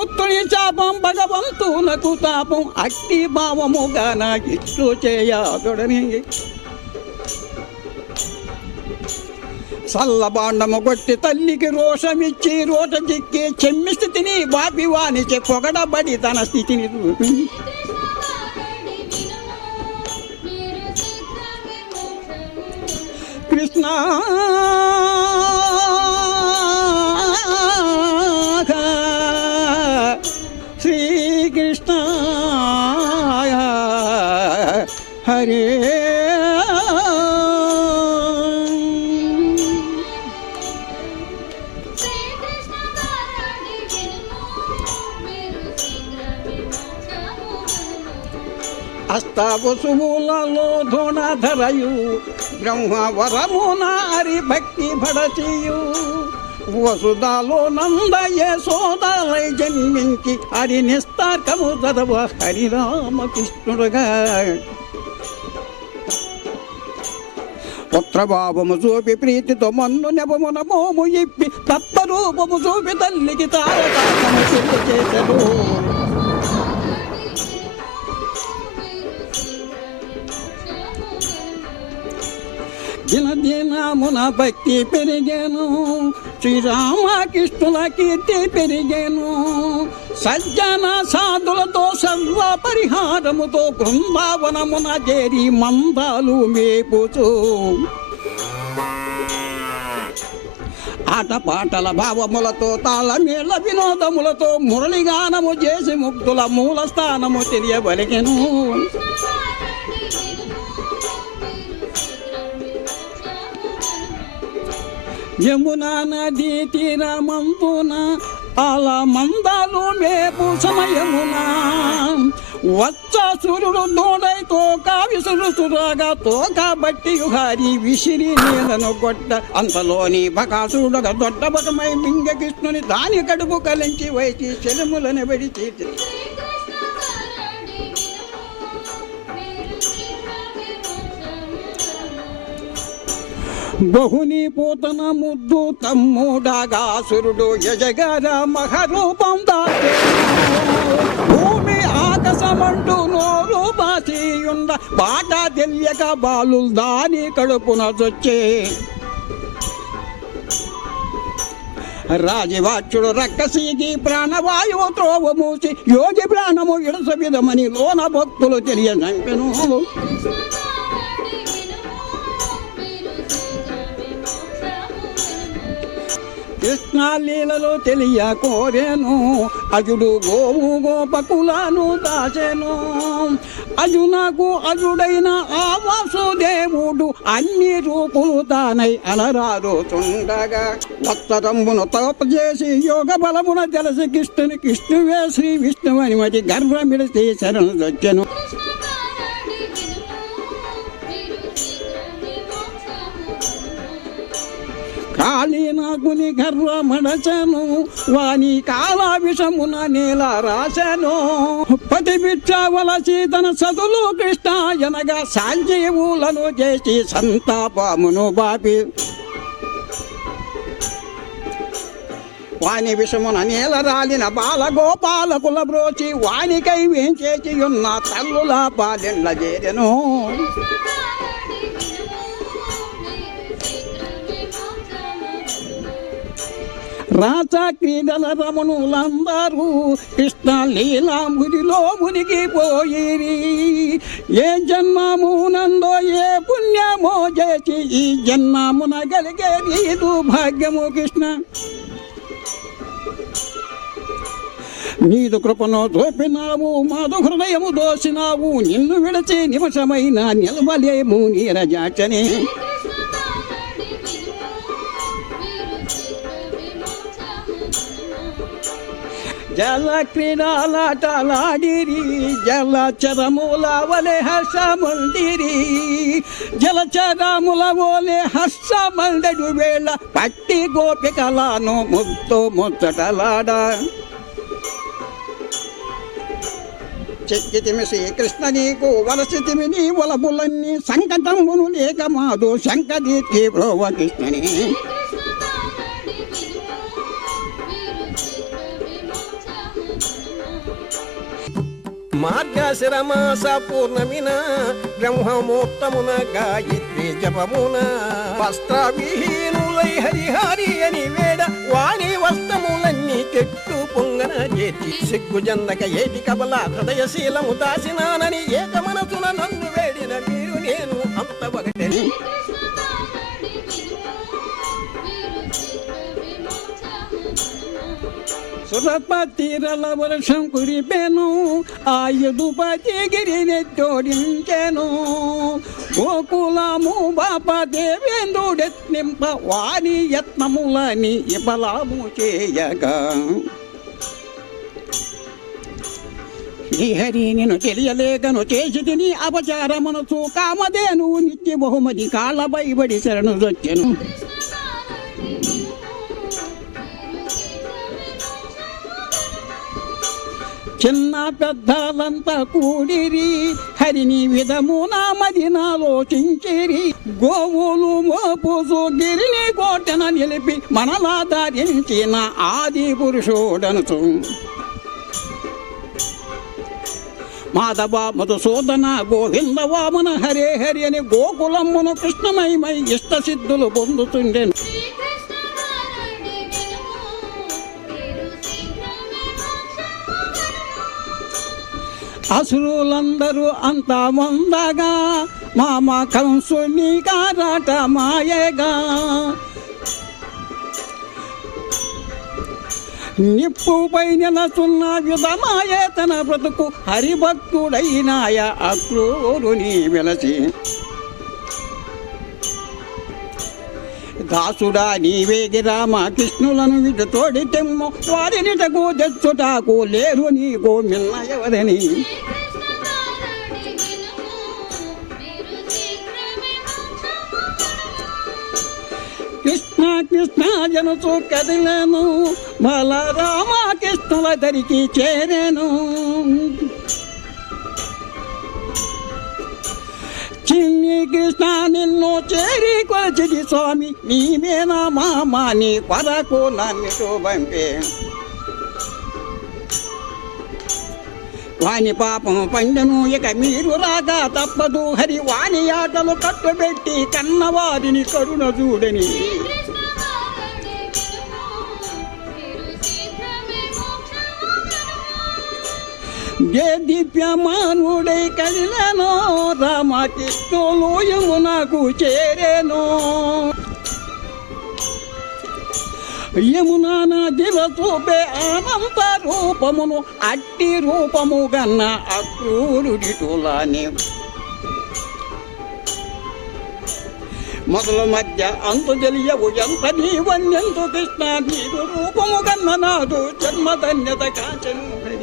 పుత్రుని శాపం భగవంతునకు తాపం అట్టి భావముగా నాకిట్లు చేయదొడని సల్లబాండము కొట్టి తల్లికి రోషమిచ్చి రోట చిక్కి చెమ్మి స్థితిని బాపివానిచే పొగడబడి తన స్థితిని చూపి కృష్ణ శ్రీకృష్ణ హరే అష్టావసువులలో ధోణధరయు బ్రహ్మ వరమున హరి భక్తి భడచియు వసుదాలో నందయ సోదరై జన్మించి హరి నిస్తార్కము చదవ హరిరామకృష్ణుడుగా పుత్రభావము చూపి ప్రీతితో మన్ను నెపమున మోము ఇప్పి తత్వరూపము చూపి తల్లికి తారకాము చేసెను దినదినమున భక్తి పెరిగేను శ్రీరామకృష్ణుల కీర్తి పెరిగేను సజ్జన సాధులతో సర్వ పరిహారముతో బృందావనమున చేరి మందాలు మేపుచు ఆటపాటల భావములతో తాళమేళ వినోదములతో మురళిగానము చేసి ముక్తుల మూల స్థానము తెలియబలికెను యమునా నదీ తీరమంతున అలా మందాలు మేపు సమయమున వచ్చాసురుడు దోడై తోక విసురుసురాగా తోక బట్టి యుహారి విసిరి నీళ్ళను కొట్ట అంతలోని బకాసురుడుగా దొడ్డబకమై మింగ కృష్ణుని దాని కడుపు కలించి వైచి చెలుములను విడిచి బహుని పూతన ముద్దు తమ్ముడగాసురుడు యజగార మహరూపం దాచే భూమి ఆకాశమంటూ నోరు బాసియుండ బాట తెలియక బాలు దాని కడుపున చొచ్చే రాజవాచ్యుడు రక్కసీకి ప్రాణవాయువు త్రోవ మూసి యోగి ప్రాణము ఇడస విధమని లోన భక్తులు తెలియజంపెను కృష్ణలీలలో తెలియ కోరేను అజుడు గోవు గోపకులను దాచెను అజునకు అజుడైన ఆ వాసుదేవుడు అన్ని రూపులు తానై అలరారుతుండగా వత్తరంబును తప చేసి యోగ బలమున తెలిసి కృష్ణువే శ్రీ విష్ణువని మతి గర్భమిడిసి శరణు వచ్చెను కాళీనాగుని గర్వమడచను వాని కాల విషమున నేల రాశను పతి బిచ్చవలసి తన సదులు కృష్ణ ఎనగా సంజీవులను చేసి సంతాపమును బాపి వాని విషమున నేల రాలిన బాలగోపాలకుల బ్రోచి వానికై వేంచేసి ఉన్న తల్లుల పాలెండ్ల చేరెను రాచా క్రీడల రమణులందరూ కృష్ణ లీలాంబుదిలో మునిగిపోయిరి ఏ జన్మమునందో ఏ పుణ్యమో చేసి ఈ జన్మమున కలిగే నీదు భాగ్యము కృష్ణ నీదు కృపను చూపినావు మాదు హృదయము దోసినావు నిన్ను విడిచి నిమిషమైన నిలవలేము నీరజాచనే జల క్రీడాలాటలాడిరి జలచరముల వలె హర్షమందిరి జలచరముల వలె హర్షమందడు వేళ పట్టి గోపికలను ముద్దు ముచ్చటలాడ చెక్కితిమి శ్రీకృష్ణ నీకు వలసితిమి నీ వలపులన్నీ సంకటమును లేక మాదు శంకదీర్తి ప్రోవ కృష్ణని మార్గశిర మాస పూర్ణమిన బ్రహ్మముహూర్తమున గాయత్రి జపమున వస్త్రవిహీనులై హరిహరి అని వేడ వారి వస్త్రములన్నీ చెట్టు పొంగన చేర్చి సిగ్గుజందక ఏటి కబల హృదయశీలము దాసినానని ఏక మనసున నన్ను వేడిన మీరు నేను అంత ఒకటని సురపతిరల వర్షం కురిపెను ఆయుధుపతి గిరినెత్తోడించెను గోకులము బాప దేవేంద్రుడెత్నింప వారి యత్నములని ఇబలాము చేయగా శ్రీహరి నేను తెలియలేకను చేసి తిని అపచారమునసు కామధేను నిత్య బహుమతి కాళ్ళ భయపడి శరణు వచ్చెను చిన్న పెద్దలంతా కూడిరి హరిని విధమున మదినాలోచించిరి గోవులు మోపుసు గిరిని కోటన నిలిపి మనలా ధరించిన ఆది పురుషుడనుచు మాధవ మధుసూదన గోవింద వామన హరే హరి అని గోకులమ్మును కృష్ణమయమై ఇష్ట సిద్ధులు పొందుతుండెను అసురులందరూ అంతా వందగా మామ కంసుని కారాట మాయగా నిప్పుపై నిలచున్న విధమాయే తన బ్రతుకు హరిభక్తుడైనాయ అక్రూరుని వెలసి దాసుడా నీవేగి రామ కృష్ణులను విడు తోడి తెమ్ము వారినిటకు తెచ్చుటాకు లేరు నీకు మిన్న ఎవరని కృష్ణ కృష్ణ జనుచు కదిలేను బల రామ కృష్ణుల దరికి చేరేను చిన్ని కృష్ణ నిన్ను చేరి కొలచిది స్వామి నీవేనా మామా నీ కొరకు నన్ను పంపే వాని పాపము పండను ఇక మీరు రాగా తప్పదు హరి వాని ఆటలు కట్టుబెట్టి కన్నవారిని కరుణ చూడని దీప్యమానుడై కదిలేను రామకృష్ణులు యమునకు చేరేను యమునా నదిలో చూపే అనంత రూపమును అట్టి రూపము గన్న అక్రూరుడి తులాని మొదల మధ్య అంతు తెలియవు ఎంత నీవన్యంతు కృష్ణ నీదు రూపము గన్న నాదు జన్మధన్యత కాచను హరి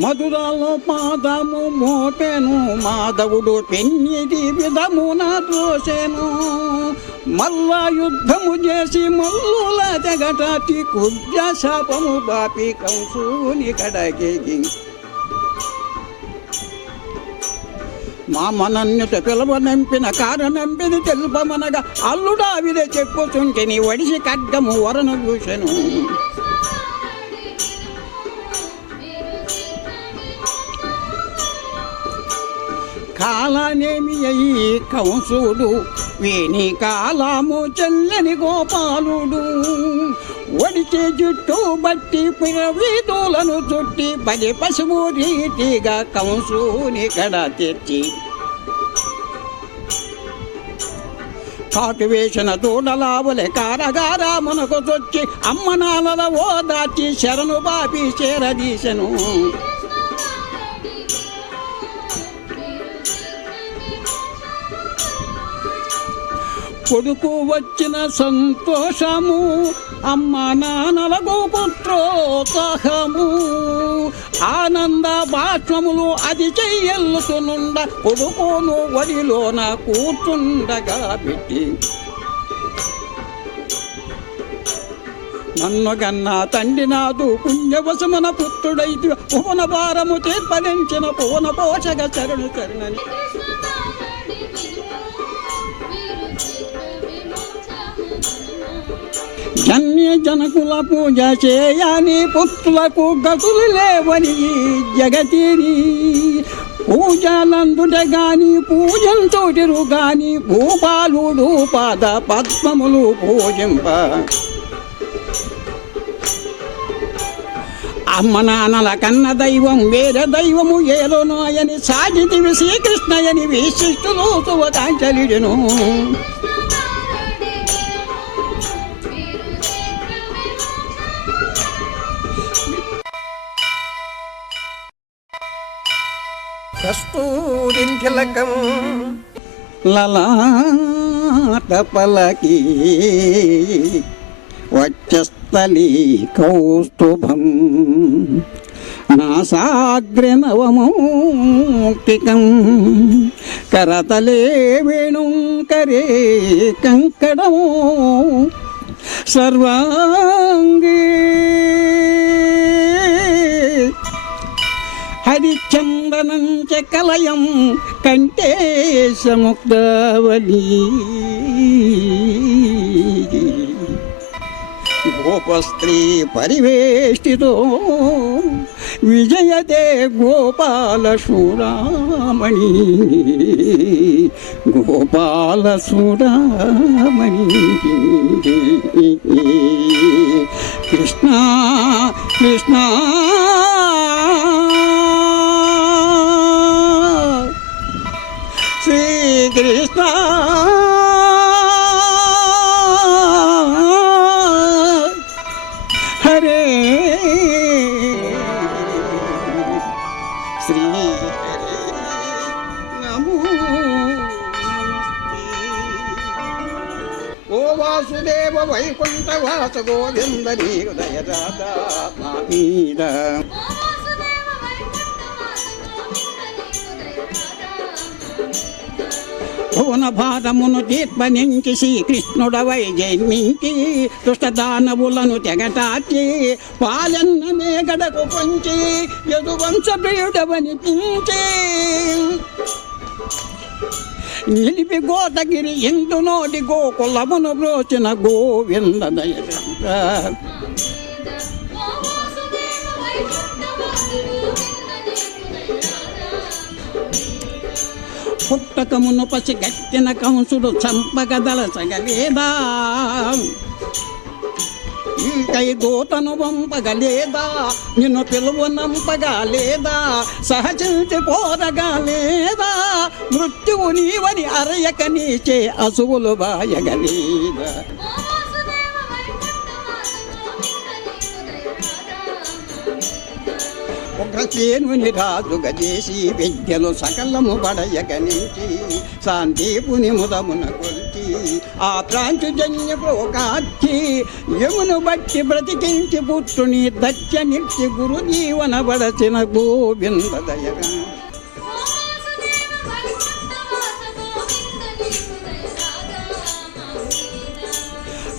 మధురాలో పాదము మోపెను మాధవుడు పెన్నిది విధమున దోసెను మల్ల యుద్ధము చేసి మల్లుల తెగటాటి కుబ్జ శాపము బాపి కంసుని కడగేగి మామనన్యుత పిలవనంపిన కారణంపిది తెలుపమనగా అల్లుడా విదే చెప్పుచుంటిని వడిసి ఖడ్గము వరను చూసెను కాలనేమి అయి కంసుడు వీని కాలము చెల్లని గోపాలుడు ఒడిచి జుట్టు బట్టి పిరవీధులను చుట్టి బలి పశువు రీతిగా కంసుని కడ తెచ్చి కాటు వేసిన దూడలావలే కారగారామునకు చొచ్చి అమ్మనాల ఓదాచి శరణు బాపి చేరదీశను కొడుకు వచ్చిన సంతోషము అమ్మ నాన్నలకు పుత్రోత్సాహము ఆనంద బాష్పములు అది చెయ్యల్లుతునుండ కొడుకును వడిలోన కూర్చుండగా పెట్టి నన్ను గన్నా తండ్రి నాదు పుణ్యవశమున పుత్రుడైతి భువన భారము తీర్పదించిన భువన పోషక చరణు చరణని Thank you. జన్య జనకుల పూజ చేయని పుత్రులకు గతులు లేవని ఈ జగతిని పూజలందుట గాని పూజంతోటిరు గాని భూపాలుడు పాద పద్మములు పూజింప అమ్మ నాన్నల కన్న దైవం వేరే దైవము ఏలోనాయని సాగితివి శ్రీకృష్ణయని విశిష్టులు శుభకాంక్షలిడును. కస్తూరింతిలకం లలాట పలకి వక్షస్థలి కౌస్తుభం నాసాగ్రే నవమౌక్తికం కరతలే వేణుం కరే కంకణం సర్వాంగే హరిచందనం చ కలయం కంఠేశముక్తావళీ గోపస్త్రీ పరివేష్టితో విజయతే గోపాలశూరామణి గోపాలశూరామణి. కృష్ణ కృష్ణ శ్రీకృష్ణ హరే శ్రీ హరే నమో నమస్తే. ఓ వాసుదేవ వైకుంఠవాస గోవింద నీకు దయదాతా నా మీద. భువన భారమును తీర్పనించి శ్రీకృష్ణుడవై జన్మించి దుష్టదానవులను తెగటాచి పాలన్న మేగడకు పొంచి యదువంశప్రియుడవనిపించి నిలిపి గోదగిరి ఇందు నోటి గోకులమును బ్రోచిన గోవింద దయచంద్ర. పుట్టకమును పసి గట్టిన కంసుడు చంపగదలసగలేదా ఈ కైదూతను వంపగలేదా నిన్ను పిలువనంపగా లేదా సహజించి పోరగా లేదా మృత్యువు నీవని అరయక నీచే అసువులు బాయగలేదా. ఉగ్రసేనుని రాజుగా చేసి విద్యలు సకలము పడయగనించి శాంతిపుని ముదమున కొల్చి ఆ ప్రాంతుజన్య ప్రోకాచి యమును బట్టి బ్రతికించి పుట్టుని దత్య నిత్య గురు జీవన బడచిన గోవింద దయగా.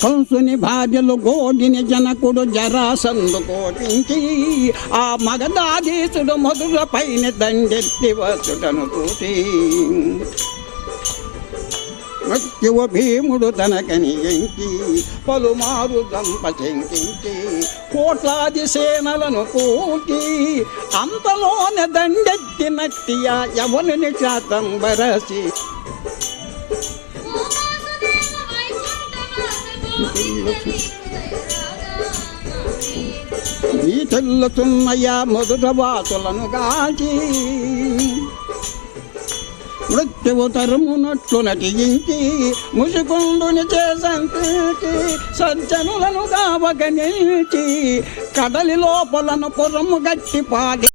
కంసుని భార్యలు గోడిని జనకుడు జరాసందు కోటించి ఆ మగధాధీసుడు మధుర పైన దండెత్తి వచ్చుటను చూసి మృత్యువు భీముడు తనకని ఎంకి పలుమారు దంప చెంకించి కోట్లాది సేనలను కూటి అంతలోనే దండెత్తినట్టియా యవనుని శాతం బరసి. ఈ తెల్లుతున్నయా మధుర వాసులను గాచి మృత్యువు తరుమునట్లు నటించి ముసుకుండుని చేసంతి సజ్జనులను కావగ నిలిచి కడలి లోపలను పురము గట్టి పాడి